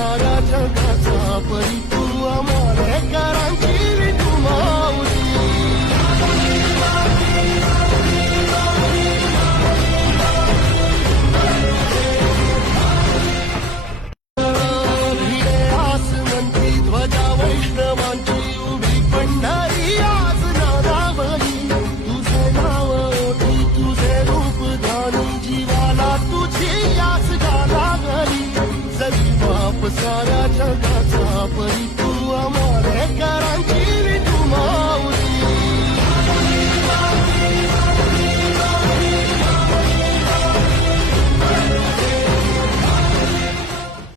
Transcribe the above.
साऱ्या जगाचा परी तू आम्हालेकरांची विठू माऊली. भिडे आसमंती ध्वजा वैष्णवांची उभी पंढरी आज नारावली. तुझे नाव ओठी तुझे रूप धानी जीवाला तुझी आस लागली. जरी बाप साऱ्या जगाचा परी